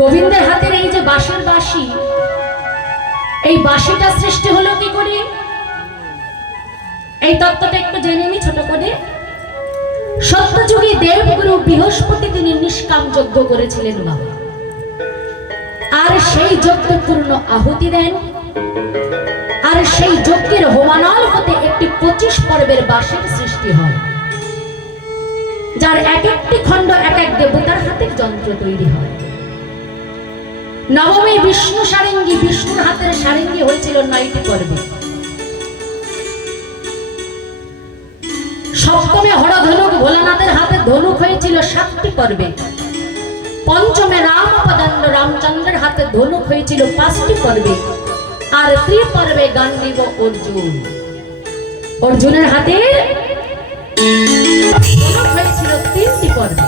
গোবিন্দের হাতের এই যে বাঁশের বাঁশি, এই বাঁশিটা সৃষ্টি হলো কি করে, এই তত্ত্বটা একটু জেনে নি ছোট করে। সত্যযুগী দেবগুরু বৃহস্পতি তিনি নিষ্কাম যজ্ঞ করেছিলেন বাবা, আর সেই যজ্ঞে পূর্ণ আহুতি দেন, আর সেই যজ্ঞের হোমানল হতে একটি 25 পর্বের বাঁশের সৃষ্টি হয়, যার এক একটি খণ্ড এক এক দেবতার হাতের যন্ত্র তৈরি হয়। নবমী বিষ্ণু সারেঙ্গী, বিষ্ণুর হাতের সারেঙ্গী হয়েছিল 9টি পর্বে। সপ্তমে হরধনুক ভোলানাথের হাতে ধনুক হয়েছিল 7টি পর্বে। পঞ্চমে রামপদণ্ড রামচন্দ্রের হাতে ধনুক হয়েছিল 5টি পর্বে। আর ত্রিপর্বে গান্ডীব অর্জুন, অর্জুনের হাতে ধনুক হয়েছিল 3টি পর্বে।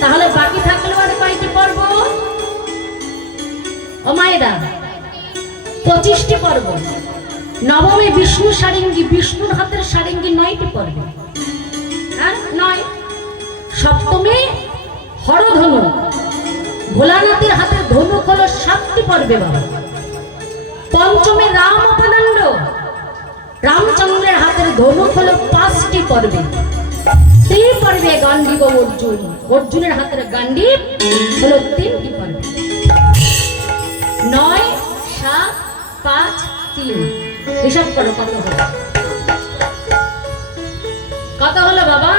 তাহলে বাকি থাকলো আর কয়টি পর্ব? ও মায়েরা, 25টি পর্ব। নবমী বিষ্ণু সারেঙ্গী, বিষ্ণুর হাতের সারেঙ্গী 9টি পর্বে, হ্যাঁ 9। সপ্তমে হরধনু, ভোলানাথের হাতের ধনুক হলো 7টি পর্বে বাবা। পঞ্চমে রামপদণ্ড রামচন্দ্রের হাতের ধনুক হলো 5টি পর্বে। ত্রিপর্বে গান্ডীব অর্জুন, অর্জুনের হাতের গান্ডীব হলো 3টি পর্বে। 9, 7, 5, 3 হিসাব করো কত হলো? কত হলো বাবা?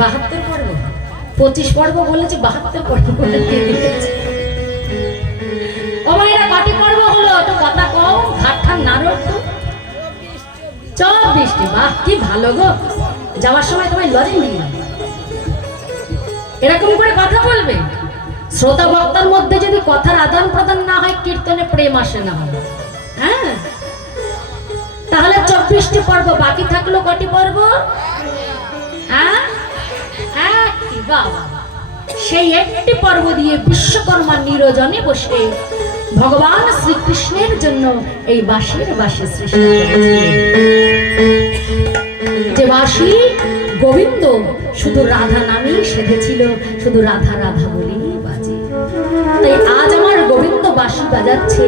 72 পর্ব। 25 পর্ব বলেছে, 72 পর্ব বলে দিয়ে দিয়েছে। ও মায়েরা, কটি পর্ব হলো? তো কথা কও, ঘাটখান নাড়ো তো। 24টি। বাহ, কি ভালো গো, যাওয়ার সময় তোমায় লজেন দিলাম। এরকম করে কথা বলবে। শ্রোতা বক্তার মধ্যে যদি কথার আদান প্রদান না হয়, কীর্তনে প্রেম আসে না। হ্যাঁ, তাহলে 24টি পর্ব। বাকি থাকলো কটি পর্ব? হ্যাঁ, 1টি। বাবা, সেই 1টি পর্ব দিয়ে বিশ্বকর্মা নিরজনে বসে ভগবান শ্রীকৃষ্ণের জন্য এই বাঁশির বাঁশি সৃষ্টি করেছিলেন। যে বাঁশি গোবিন্দ শুধু রাধা নামেই সেধেছিল, শুধু রাধা রাধা বলেই বাজে। তাই আজ আমার গোবিন্দ বাঁশি বাজাচ্ছে,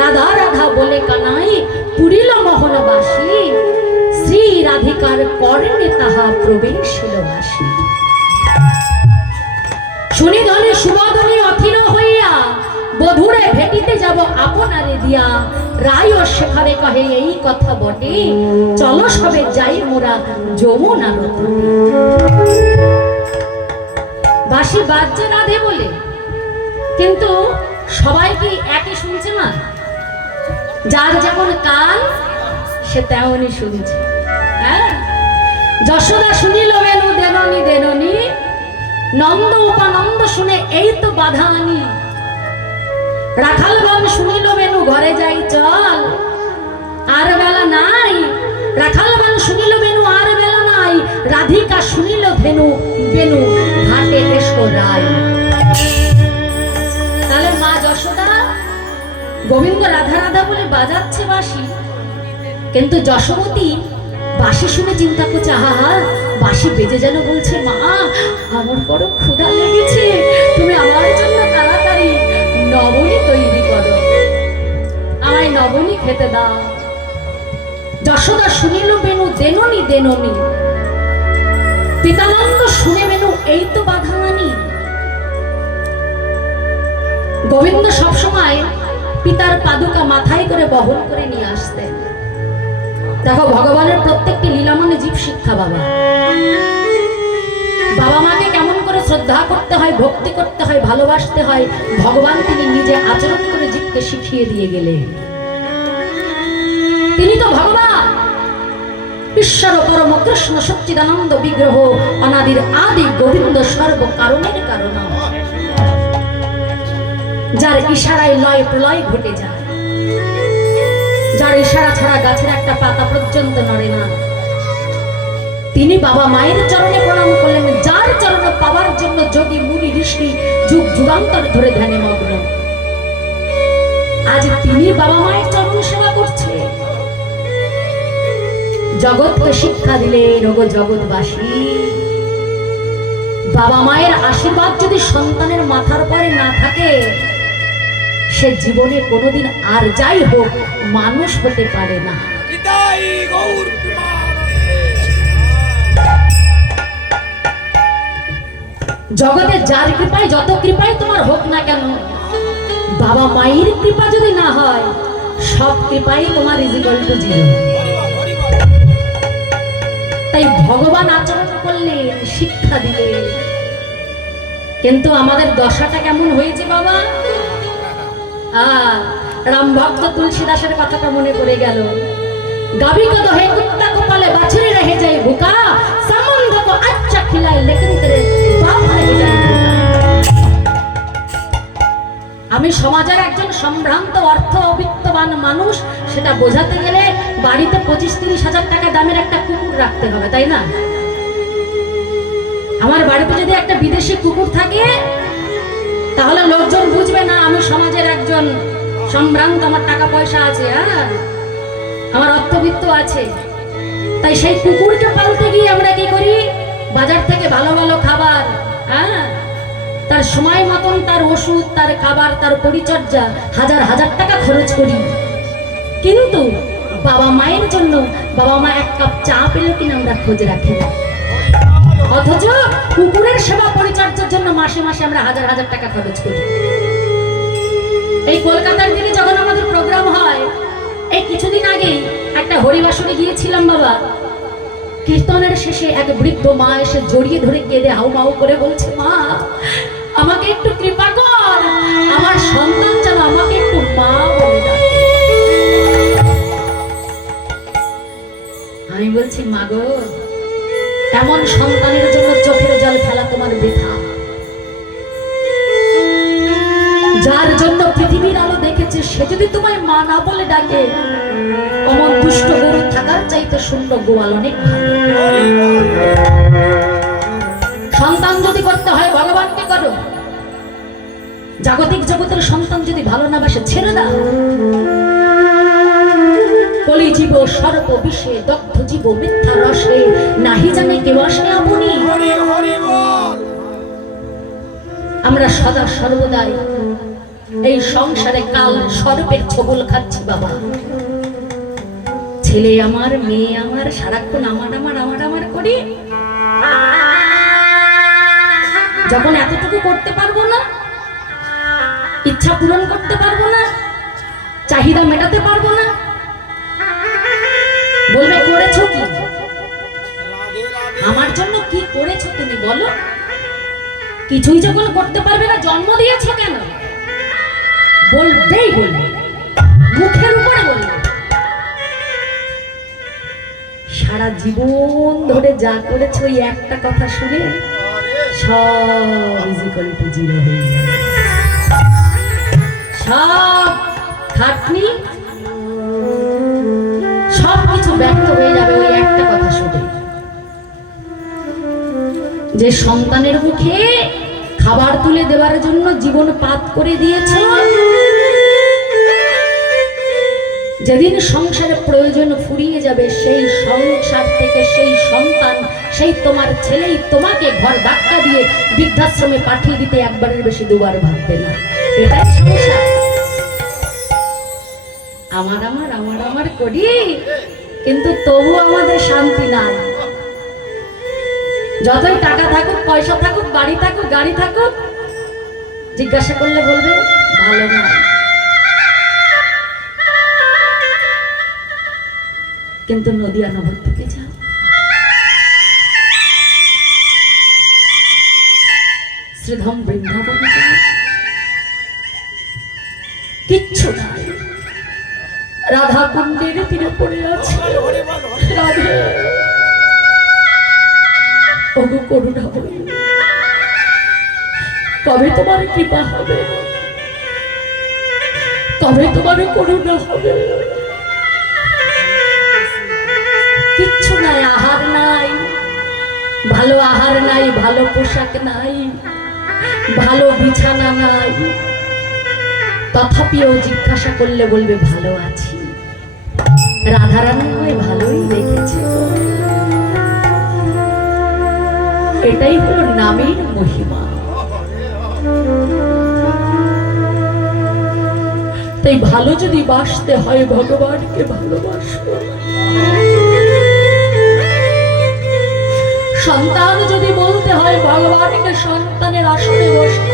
রাধা রাধা বলে কানাই পুরিল মোহন বাঁশি, শ্রী রাধিকার কর্ণে তাহা প্রবেশিল বাঁশি। শুনি ধনে সুবদনে অথির হইয়া, বধুরে ভেটিতে যাব আপনারে দিয়া, রায় ও শেখরে কহে এই কথা বটে, চলো সবে যাই মোরা যমুনার তটে। বাঁশি বাজছে রাধে বলে, কিন্তু সবাই কি একই শুনছে না? যার যেমন কান সে তেমনই শুনছে। হ্যাঁ, যশোদা শুনিল বেনু দেননি দেননি, নন্দ উপানন্দ শুনে এই তো বাধা আনি, রাখালগণ শুনিল বেনু ঘরে যাই চল, আর বেলা নাই। রাখালগণ শুনিল বেনু আর বেলা নাই, রাধিকা শুনিল ধেনু বেনু ঘাটে এসো রায়। তাহলে মা যশোদা গোবিন্দ রাধা রাধা বলে বাজাচ্ছে বাঁশি, কিন্তু যশোমতী বাঁশি শুনে চিন্তা করছে, আহা, বাঁশি বেজে যেন বলছে, মা আমার বড় ক্ষুধা লেগেছে, তুমি আমার জন্য তাড়াতাড়ি নবনী তৈরি করো, আমায় নবনী খেতে দাও। যশোদা শুনিল বেনু দেননি দেননি, পিতানন্দ শুনে বেনু এই তো বাধা আনি। গোবিন্দ সবসময় পিতার পাদুকা মাথায় করে বহন করে নিয়ে আসতেন। দেখো, ভগবানের প্রত্যেকটি লীলা মানে জীব শিক্ষা। বাবা, বাবা মাকে কেমন করে শ্রদ্ধা করতে হয়, ভক্তি করতে হয়, ভালোবাসতে হয়, ভগবান তিনি নিজে আচরণ করে জীবকে শিখিয়ে দিয়ে গেলেন। তিনি তো ভগবান, ঈশ্বর পরম কৃষ্ণ সচ্চিদানন্দ বিগ্রহ, অনাদির আদি গোবিন্দ সর্ব কারণের কারণ, যার ইশারায় লয় প্রলয় ঘটে যায়, যার ইশারা ছাড়া গাছের একটা পাতা পর্যন্ত নড়ে না। তিনি বাবা মায়ের চরণে প্রণাম করলেন, যার চরণ পাওয়ার জন্য যোগী মুনি ঋষি যুগ যুগান্তর ধরে ধ্যানে মগ্ন। আজ তিনি বাবা মায়ের চরণ সেবা করছে। জগৎকে শিক্ষা দিলেন, ওগো জগৎবাসী, বাবা মায়ের আশীর্বাদ যদি সন্তানের মাথার পরে না থাকে, সে জীবনে কোনোদিন আর যাই হোক মানুষ হতে পারে না। জগতে যার কৃপায় যত কৃপায় তোমার হোক না কেন, বাবা মায়ের কৃপা যদি না হয়, সব কৃপাই তোমার ইজিক্যাল টু জিরো। তাই ভগবান আচরণ করলে, শিক্ষা দিলে, কিন্তু আমাদের দশাটা কেমন হয়েছে বাবা। রাম ভক্ত তুলসী দাসের কথাটা মনে পড়ে গেল। গাভী को दोहे कुत्ता को पाले बछड़ी रह जाए भूखा, समुद्र को अच्छा खिलाए लेकिन तेरे बाप रह जाए भूखा। আমি সমাজের একজন সম্ভ্রান্ত অর্থ অবিত্তবান মানুষ, সেটা বোঝাতে গেলে বাড়িতে 25-30 হাজার টাকা দামের একটা কুকুর রাখতে হবে, তাই না? আমার বাড়িতে যদি একটা বিদেশি কুকুর থাকে, তাহলে লোকজন বুঝবে না আমি সমাজের একজন সম্ভ্রান্ত, আমার টাকা পয়সা আছে, হ্যাঁ আমার অর্থবিত্ত আছে। তাই সেই কুকুরকে পালতে গিয়ে আমরা কি করি, বাজার থেকে ভালো ভালো খাবার, হ্যাঁ তার সময় মতন তার ওষুধ, তার খাবার, তার পরিচর্যা, হাজার হাজার টাকা খরচ করি। কিন্তু বাবা মায়ের জন্য বাবা মা এক কাপ চা পেল কিনা আমরা খোঁজ রাখি না। অথচ কুকুরের সেবা পরিচর্যার জন্য মাসে মাসে আমরা হাজার হাজার টাকা খরচ করি। এই কলকাতার দিকে যখন আমাদের প্রোগ্রাম হয়, এই কিছুদিন আগেই একটা হরিবাসরে গিয়েছিলাম বাবা। কীর্তনের শেষে এক বৃদ্ধ মা এসে জড়িয়ে ধরে কেঁদে হাউমাউ করে বলছে, মা আমাকে একটু কৃপা কর, আমার সন্তান যেন আমাকে একটু মা বলে ডাকে। আমি বলছি, মা গো, এমন সন্তানের জন্য চোখের জল ফেলা তোমার বৃথা। যার জন্য পৃথিবীর আলো দেখেছে, সে যদি তোমায় মা না বলে ডাকে, অমন দুষ্ট গরু থাকার চাইতে শূন্য গোয়াল অনেক ভালো। সন্তান যদি করতে হয় ভগবানকে করো। জাগতিক জগতের সন্তান যদি ভালো না বাসে, ছেড়ে দাও। কলি জীব সর্প বিষে, দগ্ধ জীব মিথ্যা রসে, নাহি জানে কেউ আসে আপনি। আমরা সদা সর্বদাই এই সংসারে কাল সর্পের ছবল খাচ্ছি বাবা। ছেলে আমার, মেয়ে আমার, সারাক্ষণ আমার আমার আমার আমার করি। যখন এতটুকু করতে পারবো না, ইচ্ছা পূরণ করতে পারবো না, চাহিদা মেটাতে পারবো না, বলবে করেছো কি, আমার জন্য কি করেছো তুমি বলো। কিছুই যখন করতে পারবে না, জন্ম দিয়েছো কেন বলবেই, বলবে মুখের উপরে বলবে। সারা জীবন ধরে যা করেছো, ওই একটা কথা শুনে সব ইজিক্যাল টু জিরো হয়ে যাবে। সব খাটনি, সব কিছু ব্যর্থ হয়ে যাবে ওই একটা কথা শুনে। যে সন্তানের মুখে খাবার তুলে দেওয়ার জন্য জীবন পাত করে দিয়েছে, যেদিন সংসারে প্রয়োজন ফুরিয়ে যাবে, সেই সংসার থেকে সেই সন্তান, সেই তোমার ছেলেই তোমাকে ঘর ধাক্কা দিয়ে বৃদ্ধাশ্রমে পাঠিয়ে দিতে একবারের বেশি দুবার ভাববে না। এটাই সংসার। আমার আমার আমার আমার করি, কিন্তু তবু আমাদের শান্তি নাই। যতই টাকা থাকুক, পয়সা থাকুক, বাড়ি থাকুক, গাড়ি থাকুক, জিজ্ঞাসা করলে বলবে ভালো না। কিন্তু নদিয়া নবদ্বীপে যাও, শ্রীধাম বৃন্দাবনে যাও, কিচ্ছু নাই। রাধা কুণ্ডের তীরে পড়ে আছে, রাধে ওগো করুণা হই, কবে তোমার কৃপা হবে, কবে তোমার করুণা হবে। কিচ্ছু নাই, আহার নাই, ভালো আহার নাই, ভালো পোশাক নাই, ভালো বিছানা নাই, তথাপিও জিজ্ঞাসা করলে বলবে ভালো আছি। রাধারানী হয় ভালোই দেখেছে। এটাই হলো নামের তাই ভালো যদি বাসতে হয় ভগবানকে ভালোবাসো। সন্তান যদি বলতে হয় ভগবানকে সন্তানের আসনে বসা।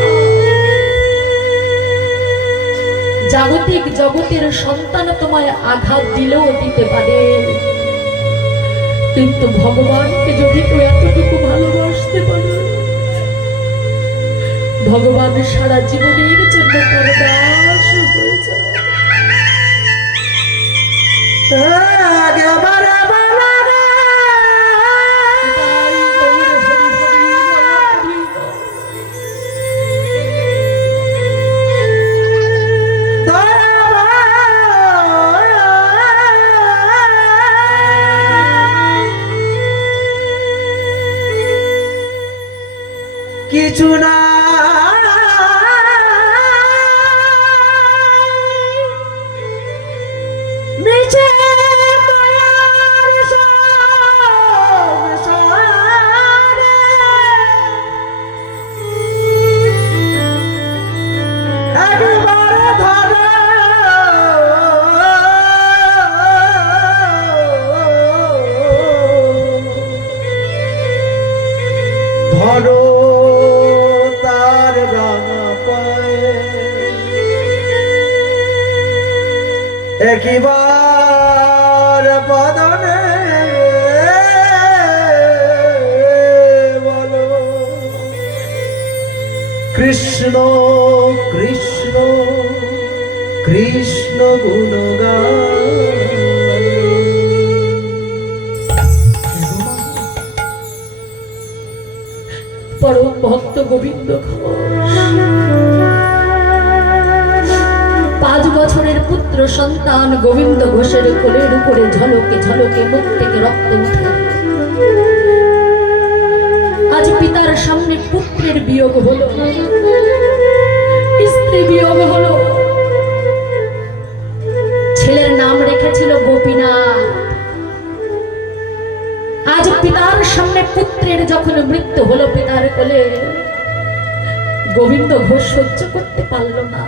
জাগতিক জগতের সন্তান তোমায় আঘাত দিলেও দিতে পারে, কিন্তু ভগবানকে যদি তো এতটুকু ভালোবাসতে পারো, ভগবান সারা জীবনের জন্য তার দাস হয়ে যায়। কিছু না মিছে মায়ার সংসারে একবার ধরো ধরো তার রাঙা পায়ে একবার বদনে বলো কৃষ্ণ কৃষ্ণ কৃষ্ণ গুণগান। পরম ভক্ত গোবিন্দ ঘোষ 5 বছরের পুত্র সন্তান গোবিন্দ ঘোষের কোলের উপরে ঝলকে ঝলকে মুখ থেকে রক্ত উঠে। আজ পিতার সামনে পুত্রের বিয়োগ হলো, স্ত্রী বিয়োগ হলো। ছেলের নাম রেখেছিল গোপীনাথ। আজ পিতার সামনে পুত্রের যখন মৃত্যু হলো পিতার কোলে, গোবিন্দ ঘোষ সহ্য করতে পারল না।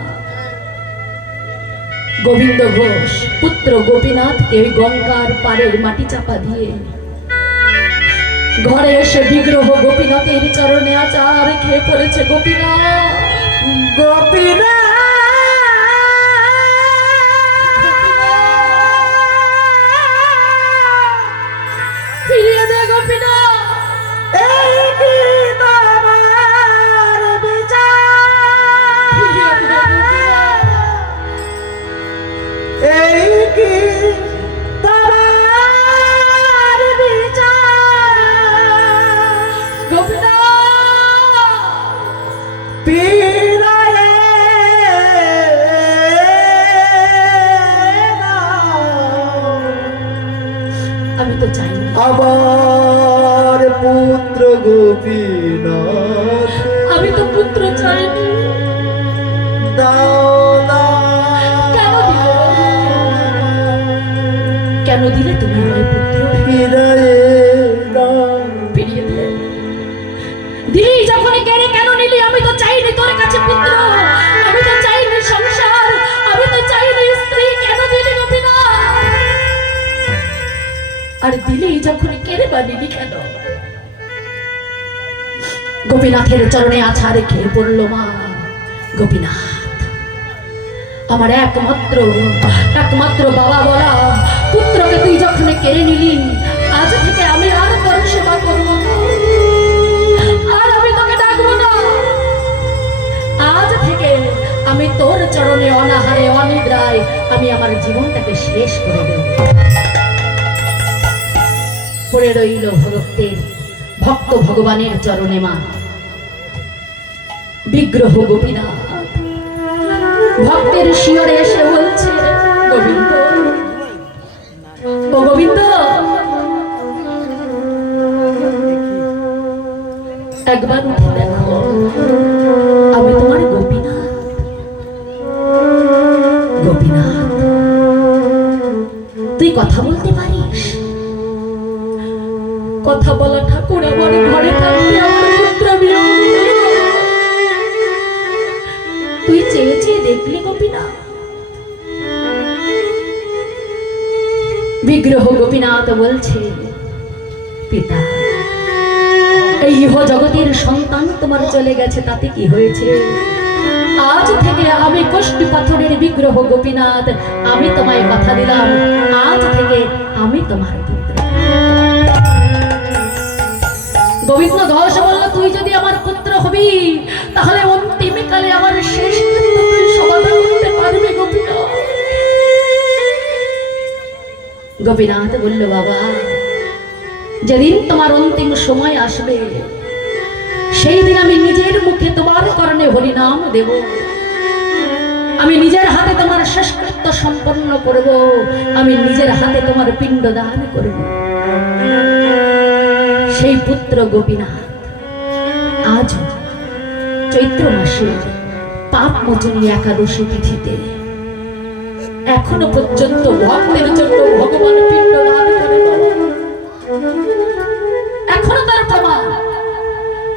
গোবিন্দ ঘোষ পুত্র গোপীনাথকে ওই গঙ্গার পাড়ে মাটি চাপা দিয়ে ঘরে এসে বিগ্রহ গোপীনাথের চরণে আচার খেয়ে পড়েছে। গোপীনাথ গোপীনাথ ফিরিয়ে দে গোপীনাথ, এই কি তোমার বিচার, ফিরিয়ে দে গোপীনাথ। এই কি তোমার বিচার, গোপীনাথ পীড়ায়ে আমি তো চাই না, আমার পুত্র গোপীনাথ আমি তো পুত্র চাইনি। দাও কেন দিলে তুমি আমার পুত্র? ফিরিয়ে দিলে দিলি যখন কেড়ে কেন নিলি? আমি তো চাইনি তোর কাছে পুত্র, আমি তো চাইনি সংসার, আমি তো চাইনি স্ত্রী। কেন দিলি গোপীনাথ? আর দিলি যখন কেড়ে বা নিলি কেন? গোপীনাথের চরণে আছাড় খেয়ে পড়ল মা। গোপীনাথ আমার একমাত্র বাবা বলা পুত্রকে তুই যখন কেড়ে নিলি, আজ থেকে আমি আর তোর সেবা করব না, আর আমি তোকে ডাকবো না। আজ থেকে আমি তোর চরণে অনাহারে অনিদ্রায় আমি আমার জীবনটাকে শেষ করে দেব। পড়ে রইল ভক্ত ভগবানের চরণে মা বিগ্রহ গোপীনাথ। ভক্তের শিয়রে এসে বলছে, গোবিন্দ ও গোবিন্দ, একবার উঠে দেখো, আমি তোমার গোপীনাথ। গোপীনাথ তুই কথা বলতে পারিস? কথা বলা ঠাকুর আমার ঘরে থাকতে আমার পুত্র বিয়োগ হলো। তুই চেয়ে চেয়ে দেখলি গোপীনাথ, বিগ্রহ গোপীনাথ বলছে, পিতা, এই ইহ জগতের সন্তান তোমার চলে গেছে, তাতে কি হয়েছে? আজ থেকে আমি কষ্টি পাথরের বিগ্রহ গোপীনাথ, আমি তোমায় কথা দিলাম, আজ থেকে আমি তোমার পুত্র। গোবিন্দ ঘোষ বলল, তুই যদি আমার পুত্র হবি, তাহলে অন্তিমকালে আমার শেষ সমাধান করতে পারবে গোপীনাথ। গোপীনাথ বলল, বাবা, যেদিন তোমার অন্তিম সময় আসবে, সেই দিন আমি নিজের মুখে তোমার কারণে হরিনাম দেব, আমি নিজের হাতে তোমার শেষকৃত্য সম্পন্ন করব, আমি নিজের হাতে তোমার পিণ্ড দান করব। সেই পুত্র গোপীনাথ আজ চৈত্র মাসে পাপ মোচনী একাদশী তিথিতে এখনো পর্যন্ত ভক্তের জন্য ভগবান পিণ্ড দান করে। এখনো তার প্রমাণ।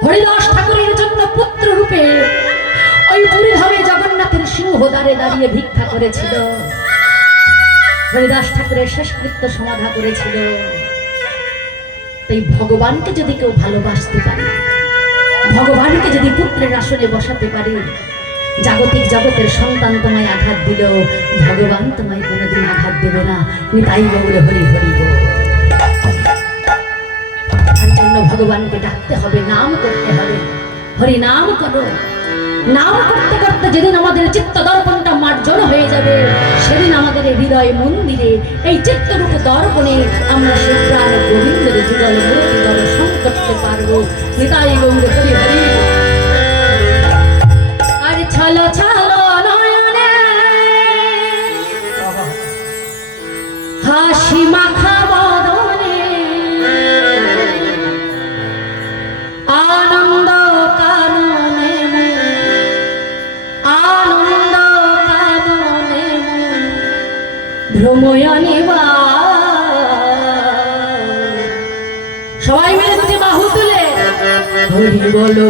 হরিদাস ঠাকুরের জন্য পুত্র রূপে ওই পুরীধামে জগন্নাথের সিংহদ্বারে দাঁড়িয়ে ভিক্ষা করেছিল। হরিদাস ঠাকুরের শেষকৃত্য সমাধা করেছিল। তাই ভগবানকে যদি কেউ ভালোবাসতে পারে, ভগবানকে যদি পুত্রের আসনে বসাতে পারে, জাগতিক জগতের সন্তান তোমায় আঘাত দিল, ভগবান তোমায় কোনোদিন আঘাত দেবে না। নিতাই গৌরে হরি হরি বল। তার জন্য ভগবানকে ডাকতে হবে, নাম করতে হবে, হরি নাম করো। নাম করতে করতে যেদিন আমাদের চিত্ত দর্পণটা মার্জন হয়ে যাবে, সেদিন আমাদের হৃদয় মন্দিরে এই চিত্তরূপ দর্পণে আমরা সেই প্রাণ গোবিন্দের যুগল মূর্তি দর্শন করতে পারবো। নিতাই গৌরে হরি হরি। আর ছলো ছলো নয়নে হাসি মাখা বদনে আনন্দ কাননে আনন্দ কাননে ভ্রময়নী বা। সবাই মিলে দুটি বাহু তুলে হরি বলো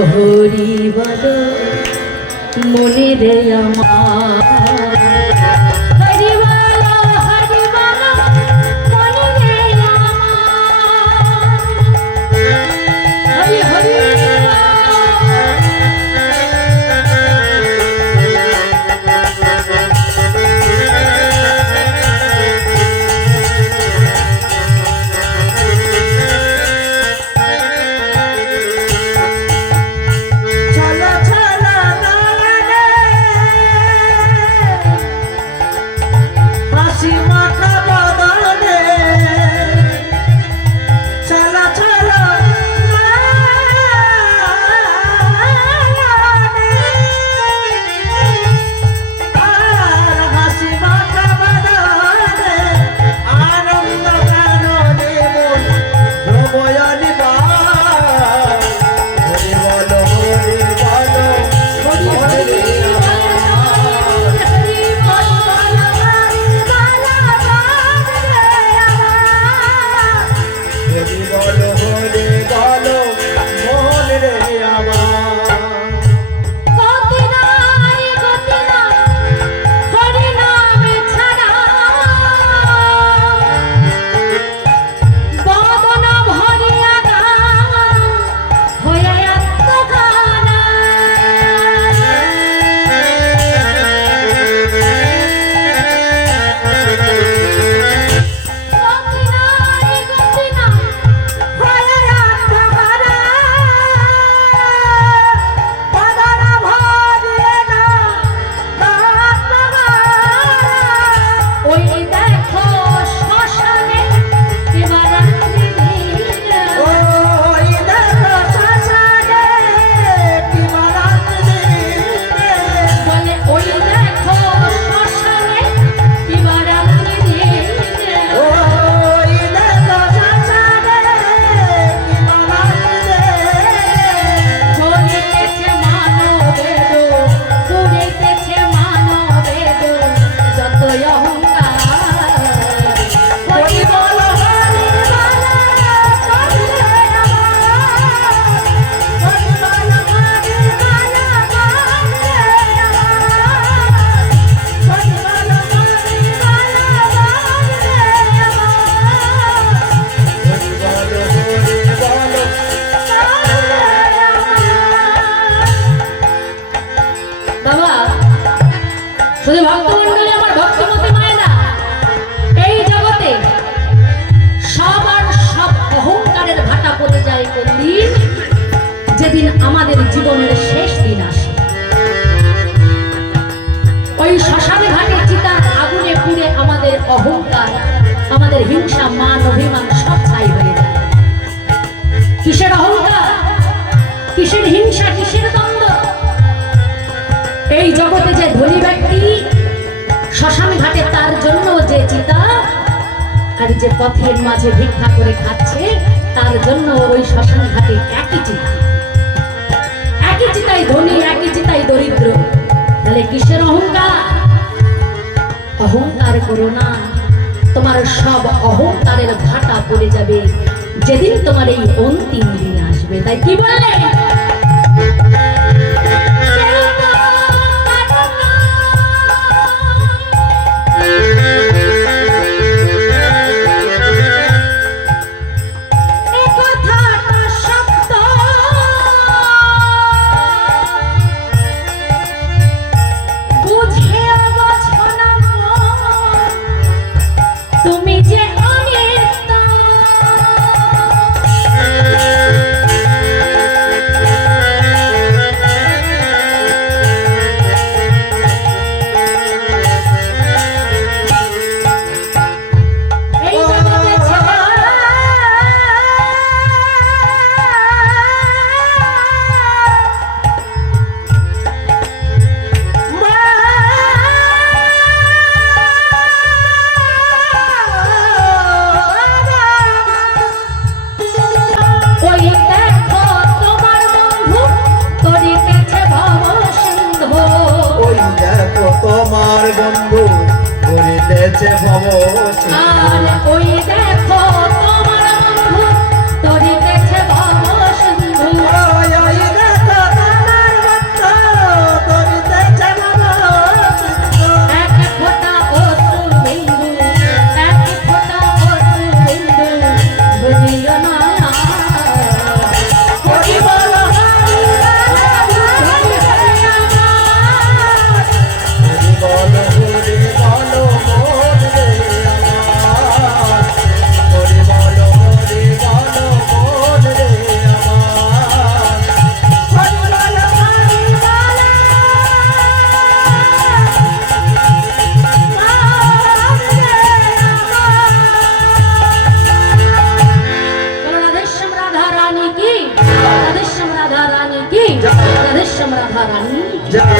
মনে রে আমার। হরি বলো মনে রে আমার। হরি হরি ছলো ছলো নয়নে শুধু ভক্তমণ্ডলী আমার ভক্তিমতী মায়েরা, এই জগতে সবার সব অহংকারের ভাটা পড়ে যায় কোন দিন? যেদিন আমাদের জীবনের শেষ দিন আসে। ওই শ্মশানে ঘাটে চিতার আগুনে পুড়ে আমাদের অহংকার, আমাদের হিংসা, মান, অভিমান সব ছাই হয়ে যায়। কিসের অহংকার, কিসের হিংসা, কিসের দ্বন্দ্ব? এই জগতে যে ধনী ব্যক্তি শ্মশান ঘাটে, তার জন্য যে চিতা, আর যে পথের মাঝে ভিক্ষা করে খাচ্ছে তার জন্য ওই শ্মশান ঘাটে একই চিতা। একই চিতাই ধনী, একই চিতাই দরিদ্র। তাহলে কিসের অহংকার? অহংকার করো না, তোমার সব অহংকারের ভাটা পড়ে যাবে যেদিন তোমার এই অন্তিম দিন আসবে। তাই কি বলে? বন্ধু করিতেছে ভব আর ওই দেখো তোমার বন্ধু করিতেছে ভব সিন্ধু। ওই দেখো তোমার বন্ধু করিতেছে ভব সিন্ধু। এক ফোঁটা অশ্রু বিন্দু, এক ফোঁটা অশ্রু বিন্দু বুঝিও না। হরি বল হরি বল হরি বল মোর রে আমার। হরি বল হরি বল মোর রে আমার। হরি বল হরি বল राधेश्याम राधा रानी की, राधेश्याम राधा रानी की, राधेश्याम राधा रानी की। जय